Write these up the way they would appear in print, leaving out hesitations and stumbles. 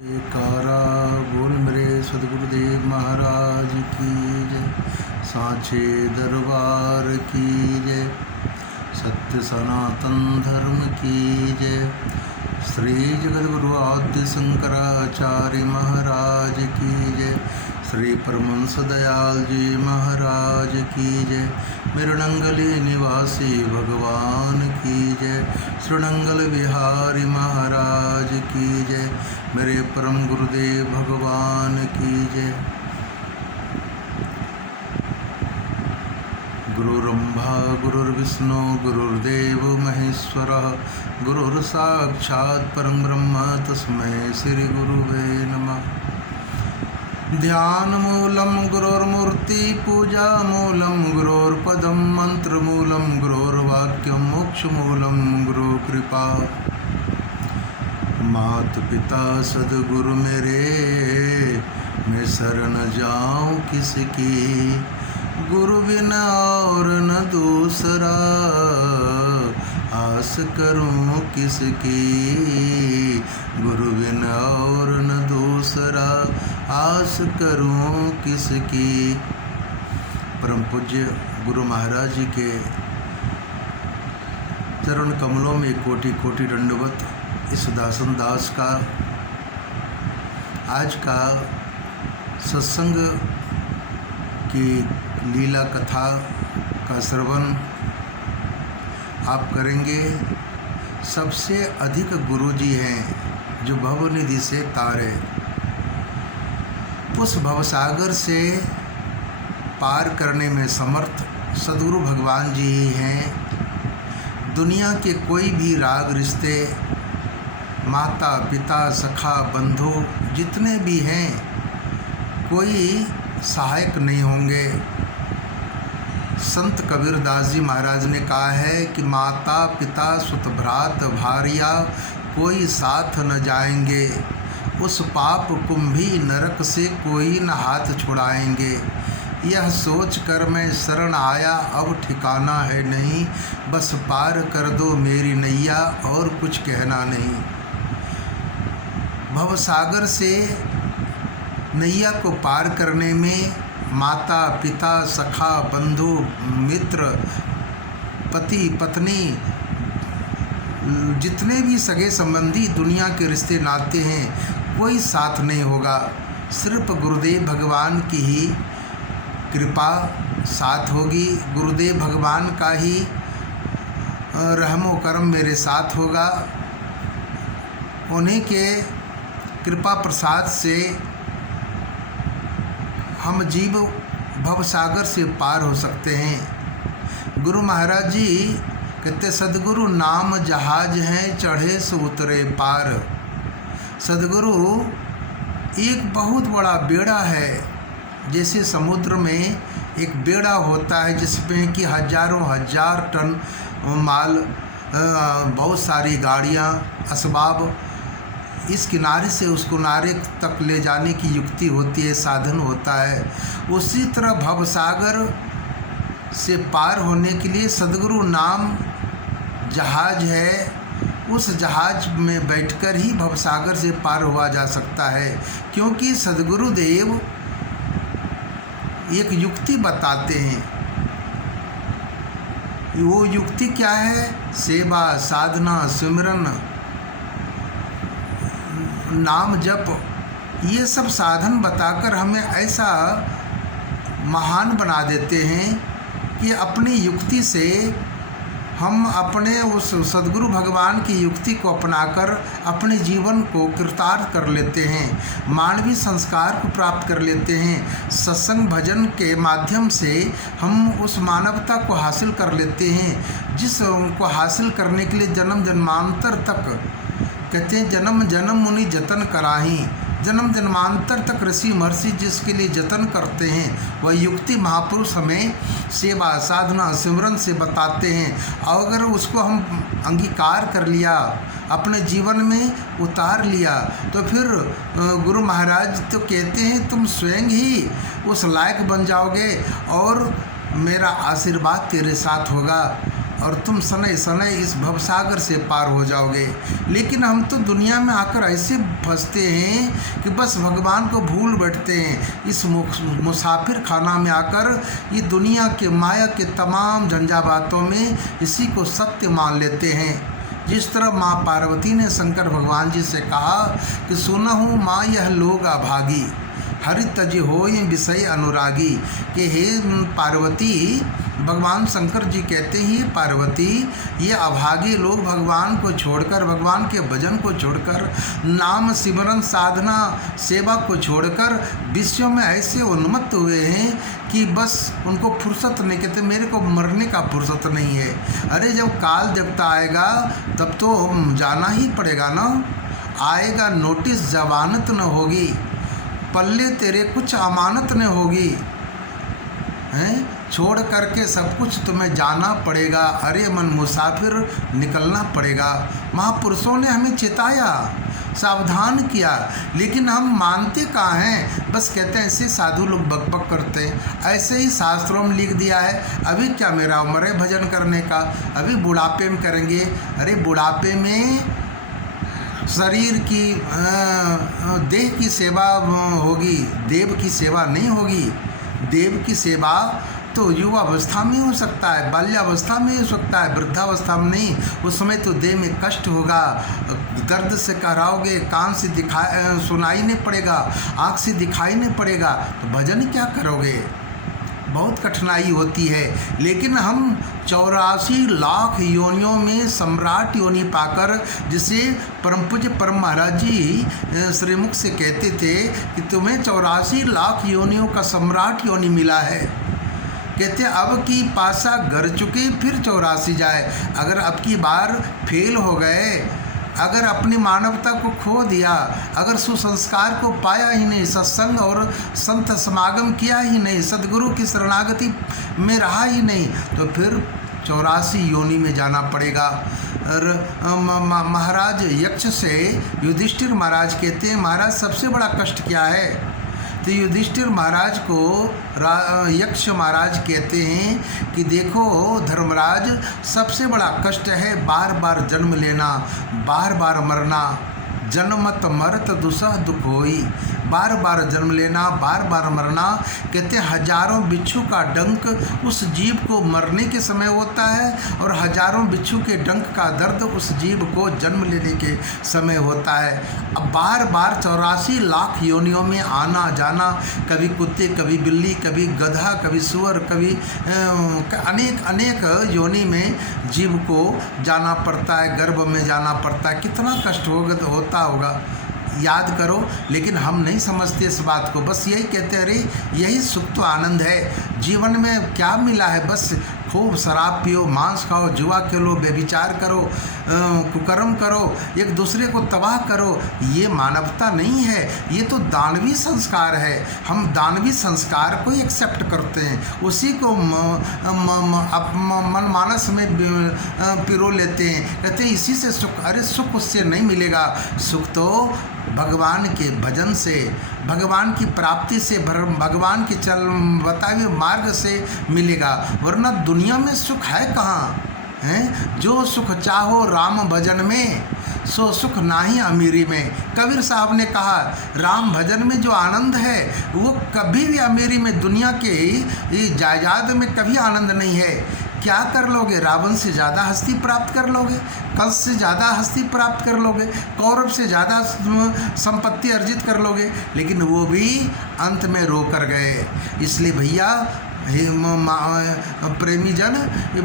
कारा बोल मेरे सदगुरुदेव महाराज की जय। सांचे दरबार की जय। सत्य सनातन धर्म की जय। श्री जगद्गुरु आद्य शंकराचार्य महाराज की जय। श्री परमहंस दयाल जी महाराज की जय। मृणंगली निवासी भगवान की जय। श्रीनंगल विहारी महाराज की जय। मेरे परम गुरुदेव भगवान की जय। गुरुर्ब्रह्मा गुरुर्विष्णु गुरुर्देव महेश्वरः गुरुर्साक्षात् परं ब्रह्म तस्मै श्री गुरुवे नमः। ध्यान मूलम गुरोर्मूर्ति पूजा मूलम गुरोर्पदम मंत्र मूलम गुरोर्वाक्यम मोक्ष मूलम गुरु कृपा। मात पिता सदगुरु मेरे, मैं शरण जाऊं किसकी। गुरु बिना और न दूसरा, आस करूं किसकी। गुरु बिना और न दूसरा, आस करूं किसकी। परम पूज्य गुरु महाराज जी के चरण कमलों में कोटि कोटि दंडवत। इस दासन दास का आज का सत्संग की लीला कथा का श्रवण आप करेंगे। सबसे अधिक गुरुजी हैं जो भवनिधि से तारे, उस भवसागर से पार करने में समर्थ सद्गुरु भगवान जी ही हैं। दुनिया के कोई भी राग रिश्ते, माता पिता सखा बंधु जितने भी हैं, कोई सहायक नहीं होंगे। संत कबीरदास जी महाराज ने कहा है कि माता पिता सुत भ्रात भार्या कोई साथ न जाएंगे। उस पाप कुंभी नरक से कोई न हाथ छुड़ाएंगे। यह सोच कर मैं शरण आया, अब ठिकाना है नहीं। बस पार कर दो मेरी नैया, और कुछ कहना नहीं। भवसागर से नैया को पार करने में माता पिता सखा बंधु मित्र पति पत्नी जितने भी सगे संबंधी दुनिया के रिश्ते नाते हैं, कोई साथ नहीं होगा। सिर्फ गुरुदेव भगवान की ही कृपा साथ होगी। गुरुदेव भगवान का ही रहमो करम मेरे साथ होगा। उन्हीं के कृपा प्रसाद से हम जीव भवसागर से पार हो सकते हैं। गुरु महाराज जी कहते सदगुरु नाम जहाज हैं, चढ़े सो उतरे पार। सदगुरु एक बहुत बड़ा बेड़ा है। जैसे समुद्र में एक बेड़ा होता है जिसमें कि हजारों हजार टन माल, बहुत सारी गाड़ियाँ, असबाब इस किनारे से उस किनारे तक ले जाने की युक्ति होती है, साधन होता है। उसी तरह भवसागर से पार होने के लिए सद्गुरु नाम जहाज है। उस जहाज में बैठकर ही भवसागर से पार हुआ जा सकता है, क्योंकि सद्गुरु देव एक युक्ति बताते हैं। वो युक्ति क्या है? सेवा साधना सिमरन नाम जप, ये सब साधन बताकर हमें ऐसा महान बना देते हैं कि अपनी युक्ति से हम अपने उस सद्गुरु भगवान की युक्ति को अपनाकर अपने जीवन को कृतार्थ कर लेते हैं, मानवीय संस्कार को प्राप्त कर लेते हैं। सत्संग भजन के माध्यम से हम उस मानवता को हासिल कर लेते हैं, जिस को हासिल करने के लिए जन्म जन्मांतर तक कहते हैं जन्म जन्म मुनि जतन कराही। जन्म जन्मांतर तक ऋषि महर्षि जिसके लिए जतन करते हैं, वह युक्ति महापुरुष हमें सेवा साधना सिमरन से बताते हैं। और अगर उसको हम अंगीकार कर लिया, अपने जीवन में उतार लिया, तो फिर गुरु महाराज तो कहते हैं तुम स्वयं ही उस लायक बन जाओगे और मेरा आशीर्वाद तेरे साथ होगा। और तुम सनय सनय इस भवसागर से पार हो जाओगे। लेकिन हम तो दुनिया में आकर ऐसे फंसते हैं कि बस भगवान को भूल बैठते हैं। इस मुसाफिर खाना में आकर ये दुनिया के माया के तमाम झंझावातों में इसी को सत्य मान लेते हैं। जिस तरह माँ पार्वती ने शंकर भगवान जी से कहा कि सुनहु माँ यह लोग अभागी, हरि तज होय विषय अनुरागी, कि हे पार्वती, भगवान शंकर जी कहते हैं पार्वती, ये अभागे लोग भगवान को छोड़कर, भगवान के भजन को छोड़कर, नाम सिमरन साधना सेवा को छोड़कर विश्व में ऐसे उन्मत्त हुए हैं कि बस उनको फुर्सत नहीं, कहते मेरे को मरने का फुर्सत नहीं है। अरे जब काल देवता आएगा तब तो जाना ही पड़ेगा ना। आएगा नोटिस, जमानत न होगी, पल्ले तेरे कुछ अमानत न होगी, हैं, छोड़ करके सब कुछ तुम्हें जाना पड़ेगा। अरे मन मुसाफिर, निकलना पड़ेगा। महापुरुषों ने हमें चेताया, सावधान किया, लेकिन हम मानते कहाँ हैं। बस कहते हैं ऐसे साधु लोग बकबक करते हैं, ऐसे ही शास्त्रों में लिख दिया है। अभी क्या मेरा उम्र है भजन करने का, अभी बुढ़ापे में करेंगे। अरे बुढ़ापे में शरीर की देह की सेवा होगी, देव की सेवा नहीं होगी। देव की सेवा तो युवावस्था में हो सकता है, बाल्यावस्था में हो सकता है, वृद्धावस्था में नहीं। उस समय तो देह में कष्ट होगा, दर्द से कराओगे, कान से सुनाई नहीं पड़ेगा, आँख से दिखाई नहीं पड़ेगा, तो भजन क्या करोगे, बहुत कठिनाई होती है। लेकिन हम 84 लाख योनियों में सम्राट योनि पाकर, जिसे परम पूज्य परम महाराज जी श्रीमुख से कहते थे कि तुम्हें 84 लाख योनियों का सम्राट योनि मिला है। कहते अब की पासा गर चुके फिर 84 जाए। अगर अब की बार फेल हो गए, अगर अपनी मानवता को खो दिया, अगर सुसंस्कार को पाया ही नहीं, सत्संग और संत समागम किया ही नहीं, सद्गुरु की शरणागति में रहा ही नहीं, तो फिर 84 योनि में जाना पड़ेगा। और महाराज यक्ष से युधिष्ठिर महाराज कहते हैं, महाराज सबसे बड़ा कष्ट क्या है। तो युधिष्ठिर महाराज को यक्ष महाराज कहते हैं कि देखो धर्मराज, सबसे बड़ा कष्ट है बार बार जन्म लेना, बार बार मरना। जन्मत मरत दुसह दुख होई, बार बार जन्म लेना, बार बार मरना। कहते हैं हजारों बिच्छू का डंक उस जीव को मरने के समय होता है, और हजारों बिच्छू के डंक का दर्द उस जीव को जन्म लेने के समय होता है। अब बार बार 84 लाख योनियों में आना जाना, कभी कुत्ते, कभी बिल्ली, कभी गधा, कभी सुअर, कभी अनेक अनेक योनि में जीव को जाना पड़ता है, गर्भ में जाना पड़ता है। कितना कष्ट होता होगा, याद करो। लेकिन हम नहीं समझते इस बात को, बस यही कहते हैं अरे यही सुख तो आनंद है। जीवन में क्या मिला है, बस खूब शराब पियो, मांस खाओ, जुआ खेलो, व्यभिचार करो, कुकर्म करो, एक दूसरे को तबाह करो। ये मानवता नहीं है, ये तो दानवी संस्कार है। हम दानवी संस्कार को ही एक्सेप्ट करते हैं, उसी को मन मानस में पिरो लेते हैं, कहते हैं इसी से सुख। अरे सुख उससे नहीं मिलेगा, सुख तो भगवान के भजन से, भगवान की प्राप्ति से, भगवान के बताए हुए मार्ग से मिलेगा। वरना दुनिया में सुख है कहाँ है। जो सुख चाहो राम भजन में, सो सुख नाही अमीरी में। कबीर साहब ने कहा राम भजन में जो आनंद है वो कभी भी अमीरी में, दुनिया के जायदाद में कभी आनंद नहीं है। क्या कर लोगे, रावण से ज़्यादा हस्ती प्राप्त कर लोगे, कंस से ज़्यादा हस्ती प्राप्त कर लोगे, कौरव से ज़्यादा संपत्ति अर्जित कर लोगे, लेकिन वो भी अंत में रो कर गए। इसलिए भैया प्रेमी जन,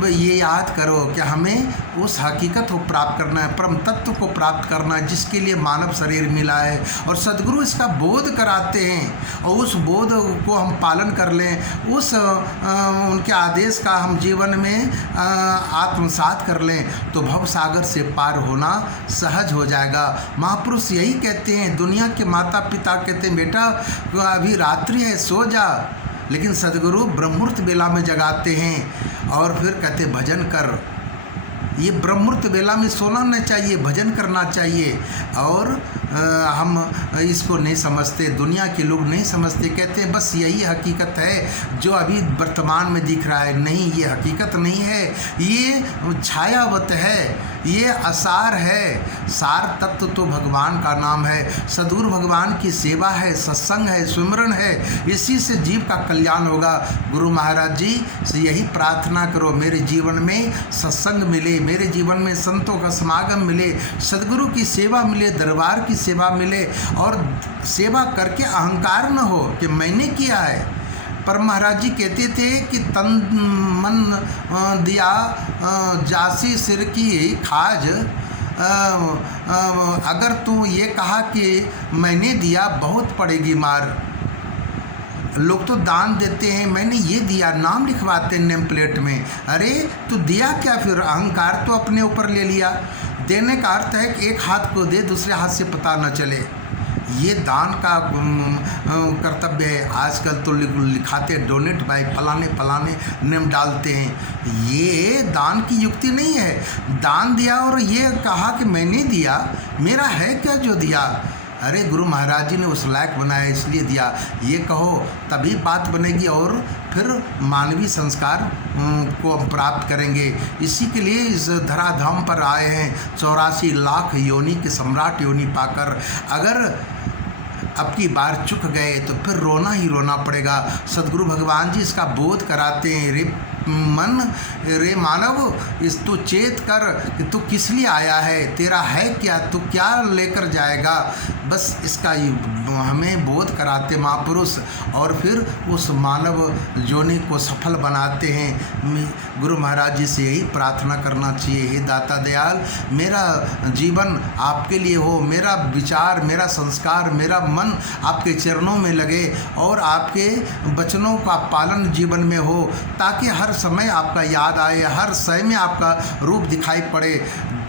ये याद करो कि हमें उस हकीकत को प्राप्त करना है, परम तत्व को प्राप्त करना है, जिसके लिए मानव शरीर मिला है। और सद्गुरु इसका बोध कराते हैं, और उस बोध को हम पालन कर लें, उस उनके आदेश का हम जीवन में आत्मसात कर लें, तो भव सागर से पार होना सहज हो जाएगा। महापुरुष यही कहते हैं, दुनिया के माता पिता कहते हैं बेटा अभी रात्रि है, सो जा, लेकिन सद्गुरु ब्रह्मुहूर्त बेला में जगाते हैं और फिर कहते भजन कर। ये ब्रह्मुहूर्त बेला में सोना नहीं चाहिए, भजन करना चाहिए। और हम इसको नहीं समझते, दुनिया के लोग नहीं समझते, कहते हैं बस यही हकीकत है जो अभी वर्तमान में दिख रहा है। नहीं, ये हकीकत नहीं है, ये छायावत है, ये असार है। सार तत्व तो भगवान का नाम है, सद्गुरु भगवान की सेवा है, सत्संग है, सुमिरन है, इसी से जीव का कल्याण होगा। गुरु महाराज जी से यही प्रार्थना करो, मेरे जीवन में सत्संग मिले, मेरे जीवन में संतों का समागम मिले, सद्गुरु की सेवा मिले, दरबार की सेवा मिले, और सेवा करके अहंकार न हो कि मैंने किया है। पर महाराज जी कहते थे कि तन मन दिया जासी सिर की खाज। अगर तू ये कहा कि मैंने दिया, बहुत पड़ेगी मार। लोग तो दान देते हैं, मैंने ये दिया, नाम लिखवाते हैं नेम प्लेट में। अरे तू दिया क्या? फिर अहंकार तो अपने ऊपर ले लिया। देने का अर्थ है कि एक हाथ को दे, दूसरे हाथ से पता न चले। ये दान का कर्तव्य है। आजकल तो लिखाते डोनेट बाय फलाने फलाने नेम डालते हैं। ये दान की युक्ति नहीं है। दान दिया और ये कहा कि मैंने दिया, मेरा है क्या जो दिया? अरे गुरु महाराज जी ने उस लायक बनाया इसलिए दिया, ये कहो तभी बात बनेगी और फिर मानवीय संस्कार को हम प्राप्त करेंगे। इसी के लिए इस धराधाम पर आए हैं 84 लाख योनि के सम्राट योनि पाकर। अगर अब की बार चुक गए तो फिर रोना ही रोना पड़ेगा। सद्गुरु भगवान जी इसका बोध कराते हैं, रे मन, रे मानव, इस तू चेत कर कि तू किस लिए आया है, तेरा है क्या, तू क्या लेकर जाएगा। बस इसका हमें बोध कराते महापुरुष, और फिर उस मानव जोनि को सफल बनाते हैं। गुरु महाराज जी से यही प्रार्थना करना चाहिए, हे दाता दयाल, मेरा जीवन आपके लिए हो, मेरा विचार, मेरा संस्कार, मेरा मन आपके चरणों में लगे और आपके वचनों का पालन जीवन में हो, ताकि हर समय आपका याद आए, हर समय में आपका रूप दिखाई पड़े।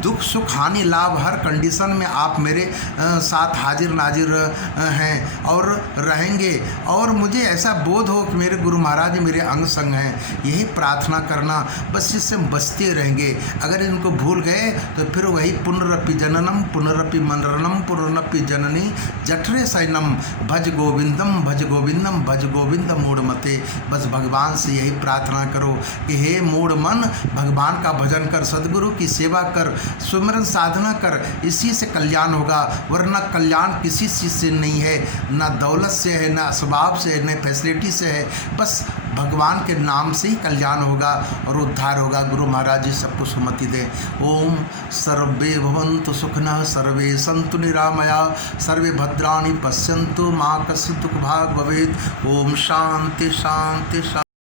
दुख सुख हानि लाभ हर कंडीशन में आप मेरे साथ हाजिर नाजिर हैं और रहेंगे, और मुझे ऐसा बोध हो कि मेरे गुरु महाराज मेरे अंग संग हैं। यही प्रार्थना करना, बस इससे हम बचते रहेंगे। अगर इनको भूल गए तो फिर वही पुनरपि जननम पुनरपि मनरणम पुनरपि जननी जठरे सैनम भज गोविंदम भज गोविंदम भज गोविंदम मूढ़मते। बस भगवान से यही प्रार्थना करो कि हे मूढ़ मन, भगवान का भजन कर, सद्गुरु की सेवा कर, सुमिरन साधना कर, इसी से कल्याण होगा। वरना कल्याण किसी चीज़ से नहीं है, ना दौलत से है, ना असबाब से है, ना फैसिलिटी से है। बस भगवान के नाम से ही कल्याण होगा और उद्धार होगा। गुरु महाराज जी सबको सुमति दे। ओम सर्वे भवन्तु सुखिनः, सर्वे सन्तु निरामया, सर्वे भद्राणि पश्यन्तु, मा कश्चित् दुःखभाग् भवेत्। ओम शांति शांति शांति।